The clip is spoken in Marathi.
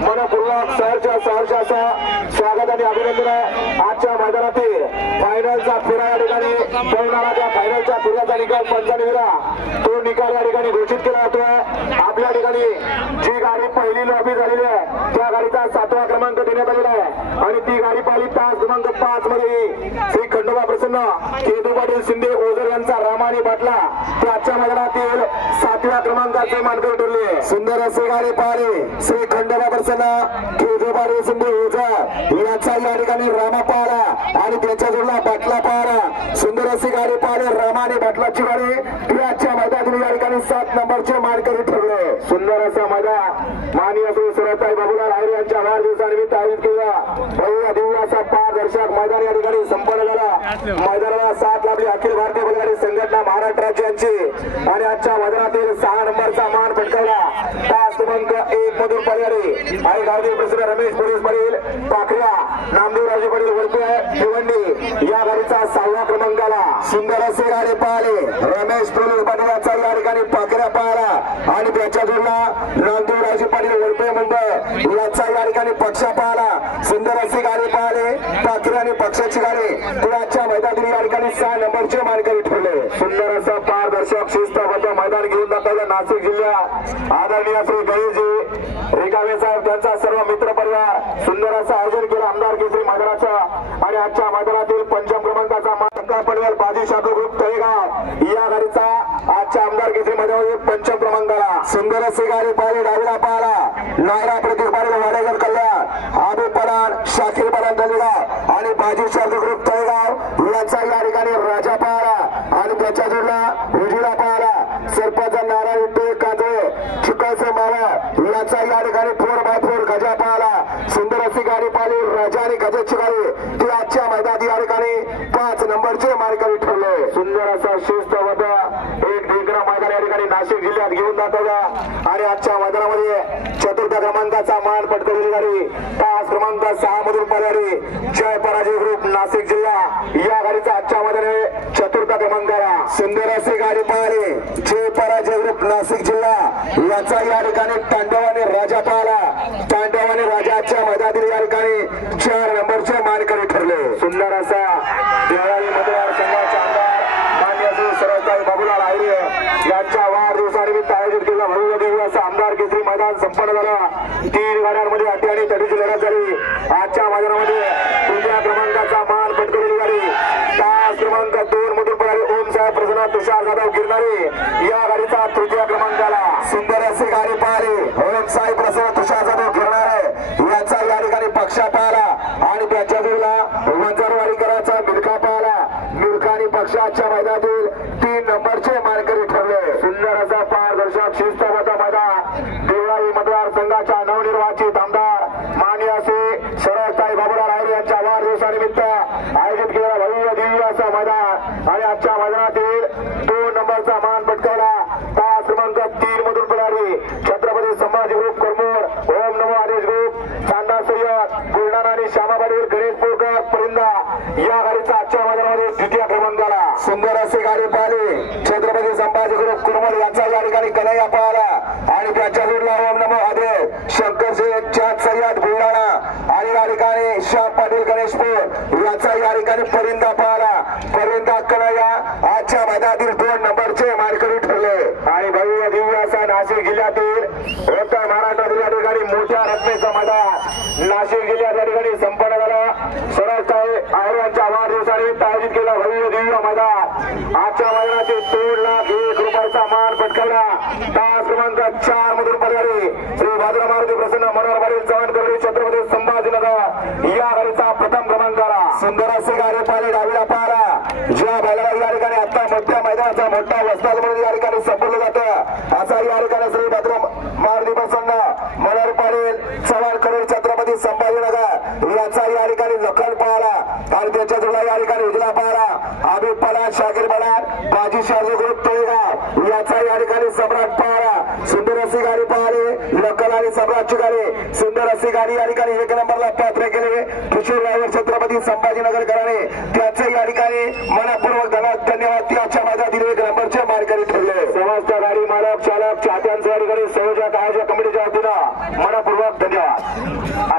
मनपूर्वक सहर्ष स्वागत आणि अभिनंदन आहे। आजच्या मैदानातील फायनलचा फेरा या ठिकाणी पळणारा त्या फायनलच्या फेऱ्याचा निकाल पंचांनीला तो निकाल या ठिकाणी घोषित केला जातोय। आपल्या ठिकाणी जी गाडी पहिली लॉबी झालेली आहे त्या गाडीचा 7वा क्रमांक देण्यात आलेला आहे आणि ती गाडी पाहिली तास क्रमांक 5 मध्ये श्री खंडोबा प्रसन्न केतू पाटील शिंदे ओझर यांचा रामानी बाटला ते आजच्या मैदानातील 7व्या क्रमांकाचे मानकरी ठरले। सुंदर असे गाडी पाहिली श्री खंडोबा प्रसन्न केतू पाटील शिंदे ओझर याचा या ठिकाणी रामा पाहला आणि त्याच्या जोडला बाटला पाहला। सुंदर अशी गाडी पाहिली रामाने बाटलाची गाडी ती आजच्या मैदानातील या ठिकाणी 7 नंबरचे मानकरी ठरले। सुंदर असा मैदान माननीय श्री सरताई बाबूलाल आहिरे यांच्या वाढदिवसानिमित्त आयोजित केला भव्य दिव्य असा पारदर्शक मैदान या ठिकाणी संपन्न झाला। मैदानाला साथ लाभली अखिल भारतीय बैलगाडी संघटना महाराष्ट्र राज्यांची आणि आजच्या मैदानातील 6 नंबरचा मान पटकावला तास क्रमांक 1 मधून पर्यायी आणि गावदेव प्रसन्न रमेश पोलीस पाटील पाखऱ्या नामदेवराजे पाटील वरपुळे भिवंडी या गाडीचा 6व्या क्रमांकाला। सुंदर असे गाडी पाहिले रमेश पोलीस पाटीलाचा या ठिकाणी पाखऱ्या पाहला आणि त्याच्या जोडला नामदेवराजे पाटील वरपुळे मुंबई याचा या ठिकाणी पक्ष पाहला। सुंदर अशी गाडी पाहिले पाखऱ्या आणि पक्षाची गाडी पुण्याच्या मैदानातील या ठिकाणी 6 नंबरचे मानकरी ठरले। सुंदर असा पारदर्शक शिस्तबद्ध मैदान घेऊन दाखवलं नाशिक जिल्हा आदरणीय श्री गणेशजी रिकामे साहेब त्यांचा सर्व मित्र परिवार सुंदर असं आयोजन केलं आमदार केसरी मैदानाचं आणि आजच्या मैदानातील 5म क्रमांकाचा मानकरी पडवेल बाजी शाखा ग्रुप तळेगाव या गाडीचा आजच्या आमदार केसरी मैदानातील 5म क्रमांकाला। सुंदर अशी गाडी पाहिली डावीला पाहला नायरा प्रतीक पाटील वाडेकर कल्याण आबू परान शाकीर परान तळेगाव आणि बाजी शाखा ग्रुप तळेगाव याचा या ठिकाणी राजा पाहला आणि त्याच्या जोडला उजिरा पाहला सरपंच नारायण विठ्ठल काजळे चिकलसे मावा याचा या ठिकाणी 4x4 गजा पाहला। सुंदर अशी गाडी पाहिली राजा आणि गजाची गाडी ती आजच्या मैदानात या ठिकाणी 5 नंबरचे मानकरी ठरले। सुंदर असा शिस्तबद्ध एक दिग्गज मैदान या ठिकाणी नाशिक जिल्ह्यात घेऊन दाखवला आणि आजच्या मैदानामध्ये 4थ्या क्रमांकाचा मान पटकवलेली गाडी तास क्रमांक 6 मधून पर्यायी जय पराजय ग्रुप नाशिक जिल्हा या गाडीचा आजच्या मैदानात 4थ्या क्रमांकाला। सुंदर अशी गाडी पाहिली जय पराजय ग्रुप नाशिक जिल्हा याचा या ठिकाणी तांडवाने राजा पाहला तांडवाने राजाच्या मैदानातील या ठिकाणी 4 नंबरचे मानकरी ठरले। सुंदर असा देवळाली मतदारसंघाचे आमदार माननीय श्री सरताई बाबूलाल आहिरे यांच्या वाढदिवसानिमित्त आयोजित केलेला भव्य दिव्य असा आमदार केसरी मैदान संपन्न झाला। 3 गाड्यांमध्ये अटी आणि तटीची लढत झाली। आजच्या मैदानामध्ये 3व्या क्रमांकाचा मान पटकवलेली गाडी तास क्रमांक 2 मधून पळाली ओम साहेब प्रसन्न तुषार जाधव गिरणारे या गाडीचा 3ऱ्या क्रमांकाला। सुंदर अशी गाडी पाहिली ओम साहेब प्रसन्न तुषार जाधव गिरणारे याचा या ठिकाणी पक्षा पाहला आणि त्याच्या जोडला वंजरवाडीकरांचा मिल्खा पाहला मिल्खा आणि पक्षाच्या मैदानातील 3 नंबरचे मानकरी ठरले। सुंदर असा पारदर्शक शिस्तबद्ध मैदान देवळाली मतदारसंघाच्या नवनिर्वाचित आमदार माननीय श्री सरताई बाबूलाल आहिरे यांच्या वाढदिवसानिमित्त आयोजित केलेला भव्य दिव्य असा मैदान आणि आजच्या मैदानातील 2 नंबरचा मान पटकावला तास क्रमांक 3 मधून पळाली छत्रपती संभाजी ग्रुप करमूर ओम नमो आदेश ग्रुप चांदा सय्यद बुलढाणा आणि श्यामा पाटील गणेश पोरकर परिंदा या गाडीचा आजच्या मैदानामध्ये 3ऱ्या क्रमांकाला। सुंदर अशी गाडी पाहिली छत्रपती संभाजी ग्रुप करमूर यांचा या ठिकाणी कन्हैया पाहला आणि त्याच्या जोडला ओम नमो आदेश शंकर शेख चांद सय्यद बुलढाणा आणि या ठिकाणी श्याम पाटील गणेशपूर याचा या ठिकाणी परिंदा पाहला परिंदा कन्हैया आजच्या मैदानातील 2 नंबरचे मानकरी ठरले आणि भव्य दिव्य असा नाशिक जिल्ह्यातील उत्तर महाराष्ट्रातील या ठिकाणी मोठ्या रकमेचा मैदान नाशिक जिल्ह्यात या ठिकाणी संपन्न झाला। सरताई आहिरे यांच्या वाढदिवसानिमित्त आयोजित केला भव्य दिव्य मैदान आजच्या मैदानातील 2,01,000 रुपयाचा मान पटकावला तास क्रमांक 4 मधून पर्यायी श्री भाद्र मारुती प्रसन्न मनोहर पाटील चव्हाण करडी छत्रपती संभाजीनगर या गाडीचा 1म क्रमांकाला। सुंदर अशी गाडी पाहिली डावीला पाहला ज्या बैलाला या ठिकाणी आता मोठ्या मैदानाचा मोठा वस्ताद म्हणून या ठिकाणी संपवलं जातं असा या ठिकाणी श्री भाद्र मारुती प्रसन्न मनोहर पाटील चव्हाण करडी छत्रपती संभाजीनगर याचा या ठिकाणी लखन पाहला आणि त्याच्या जोडला या ठिकाणी उजला पाहला आबी पलान शाकीर पलान बाजी शाखा ग्रुप तळेगाव याचा या ठिकाणी सम्राट पाहला। सुंदर अशी गाडी पाहिली लखन आणि सम्राटची गाडी सुंदर अशी गाडी या ठिकाणी 1 नंबरला पात्र केले किशोर ड्रायव्हर छत्रपती संभाजीनगर कराने त्याचे या ठिकाणी मनपूर्वक धन्यवाद। त्याच्या मैदानातील 1 नंबरचे मानकरी ठरले। समस्त गाडी मालक चालक चाहत्यांचं या ठिकाणी संयोजक आयोजक कमिटीच्या वतीनं मनपूर्वक धन्यवाद।